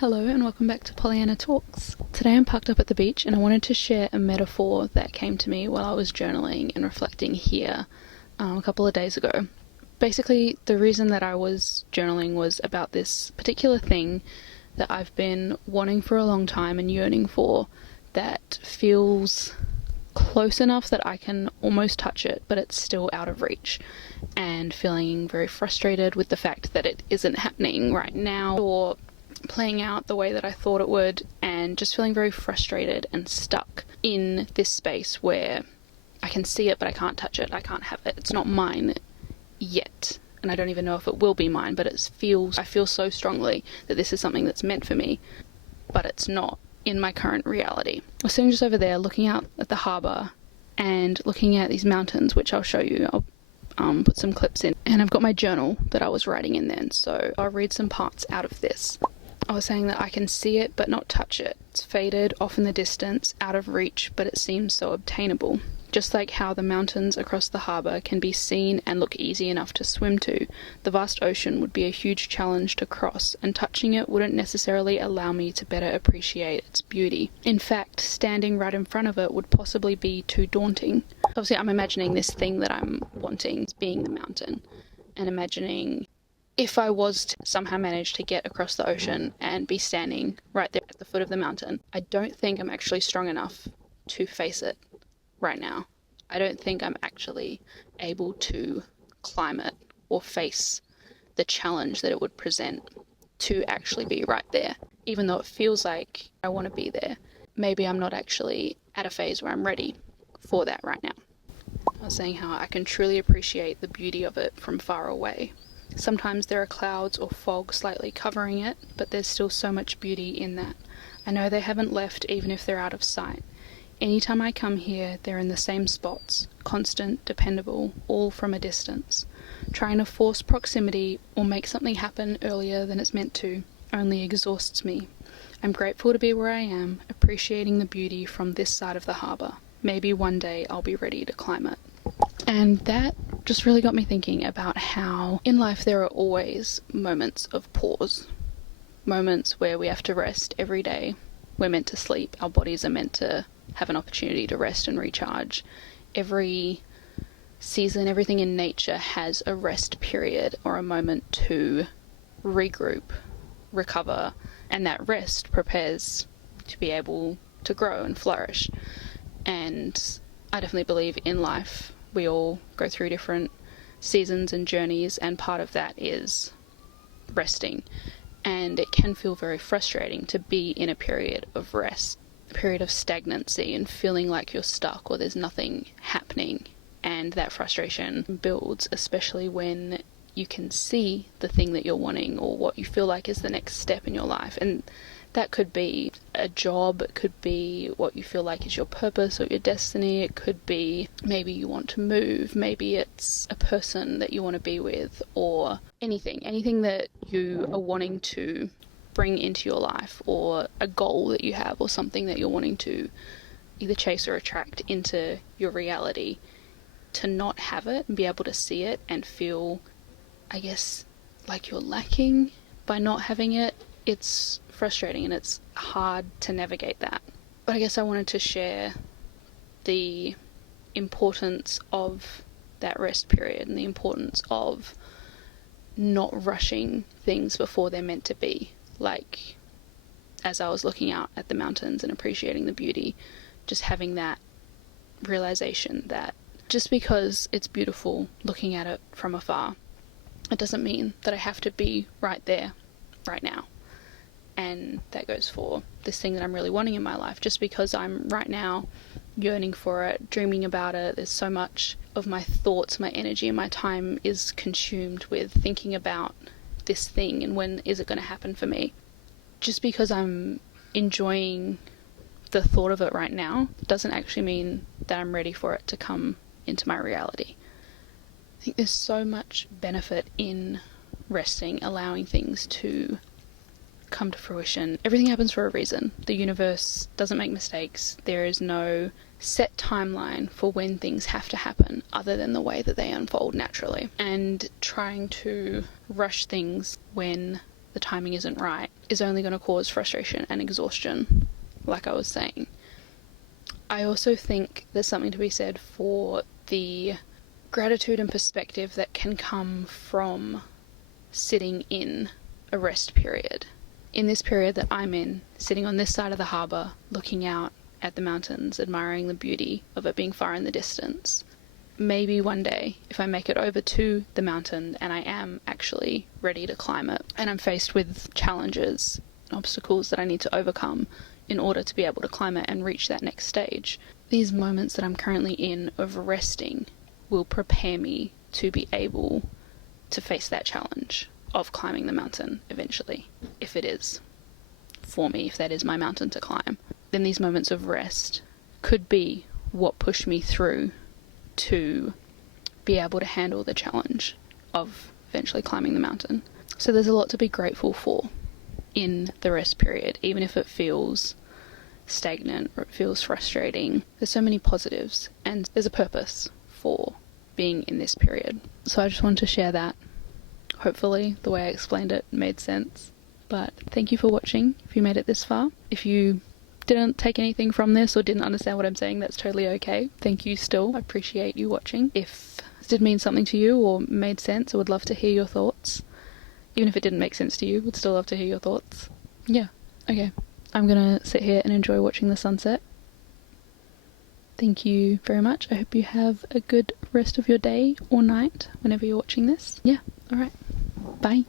Hello and welcome back to Pollyanna Talks. Today I'm parked up at the beach and I wanted to share a metaphor that came to me while I was journaling and reflecting here a couple of days ago. Basically, the reason that I was journaling was about this particular thing that I've been wanting for a long time and yearning for, that feels close enough that I can almost touch it, but it's still out of reach, and feeling very frustrated with the fact that it isn't happening right now or playing out the way that I thought it would, and just feeling very frustrated and stuck in this space where I can see it but I can't touch it, I can't have it, it's not mine yet, and I don't even know if it will be mine, but I feel so strongly that this is something that's meant for me, but it's not in my current reality. I was sitting just over there looking out at the harbour and looking at these mountains, which I'll show you. I'll put some clips in, and I've got my journal that I was writing in then, so I'll read some parts out of this. I was saying that I can see it but not touch it. It's faded, off in the distance, out of reach, but it seems so obtainable. Just like how the mountains across the harbour can be seen and look easy enough to swim to, the vast ocean would be a huge challenge to cross, and touching it wouldn't necessarily allow me to better appreciate its beauty. In fact, standing right in front of it would possibly be too daunting. Obviously, I'm imagining this thing that I'm wanting as being the mountain, and imagining if I was to somehow manage to get across the ocean and be standing right there at the foot of the mountain, I don't think I'm actually strong enough to face it right now. I don't think I'm actually able to climb it or face the challenge that it would present to actually be right there. Even though it feels like I want to be there, maybe I'm not actually at a phase where I'm ready for that right now. I was saying how I can truly appreciate the beauty of it from far away. Sometimes there are clouds or fog slightly covering it, but there's still so much beauty in that. I know they haven't left even if they're out of sight. Anytime I come here, they're in the same spots, constant, dependable, all from a distance. Trying to force proximity or make something happen earlier than it's meant to only exhausts me. I'm grateful to be where I am, appreciating the beauty from this side of the harbour. Maybe one day I'll be ready to climb it. And that just really got me thinking about how in life there are always moments of pause. Moments where we have to rest every day. We're meant to sleep. Our bodies are meant to have an opportunity to rest and recharge. Every season, everything in nature has a rest period or a moment to regroup, recover, and that rest prepares to be able to grow and flourish. And I definitely believe in life we all go through different seasons and journeys, and part of that is resting. And it can feel very frustrating to be in a period of rest, a period of stagnancy, and feeling like you're stuck or there's nothing happening. And that frustration builds, especially when you can see the thing that you're wanting or what you feel like is the next step in your life. And that could be a job, it could be what you feel like is your purpose or your destiny, it could be maybe you want to move, maybe it's a person that you want to be with, or anything that you are wanting to bring into your life, or a goal that you have, or something that you're wanting to either chase or attract into your reality. To not have it and be able to see it and feel, I guess, like you're lacking by not having it, it's frustrating and it's hard to navigate that. But I guess I wanted to share the importance of that rest period and the importance of not rushing things before they're meant to be. Like, as I was looking out at the mountains and appreciating the beauty, just having that realization that just because it's beautiful looking at it from afar, it doesn't mean that I have to be right there, right now. And that goes for this thing that I'm really wanting in my life. Just because I'm right now yearning for it, dreaming about it, there's so much of my thoughts, my energy, and my time is consumed with thinking about this thing and when is it going to happen for me. Just because I'm enjoying the thought of it right now doesn't actually mean that I'm ready for it to come into my reality. I think there's so much benefit in resting, allowing things to come to fruition. Everything happens for a reason. The universe doesn't make mistakes. There is no set timeline for when things have to happen other than the way that they unfold naturally. And trying to rush things when the timing isn't right, is only going to cause frustration and exhaustion, like I was saying. I also think there's something to be said for the gratitude and perspective that can come from sitting in a rest period. In this period that I'm in, sitting on this side of the harbour, looking out at the mountains, admiring the beauty of it being far in the distance. Maybe one day, if I make it over to the mountain and I am actually ready to climb it, and I'm faced with challenges, obstacles that I need to overcome in order to be able to climb it and reach that next stage, these moments that I'm currently in of resting will prepare me to be able to face that challenge of climbing the mountain eventually, if it is for me, if that is my mountain to climb. Then these moments of rest could be what push me through to be able to handle the challenge of eventually climbing the mountain. So there's a lot to be grateful for in the rest period, even if it feels stagnant or it feels frustrating. There's so many positives, and there's a purpose for being in this period. So I just wanted to share that. Hopefully the way I explained it made sense. But thank you for watching if you made it this far. If you didn't take anything from this or didn't understand what I'm saying, that's totally okay. Thank you still. I appreciate you watching. If it did mean something to you or made sense, I would love to hear your thoughts. Even if it didn't make sense to you, would still love to hear your thoughts. Yeah, okay. I'm gonna sit here and enjoy watching the sunset. Thank you very much. I hope you have a good rest of your day or night whenever you're watching this. Yeah, alright. Bye.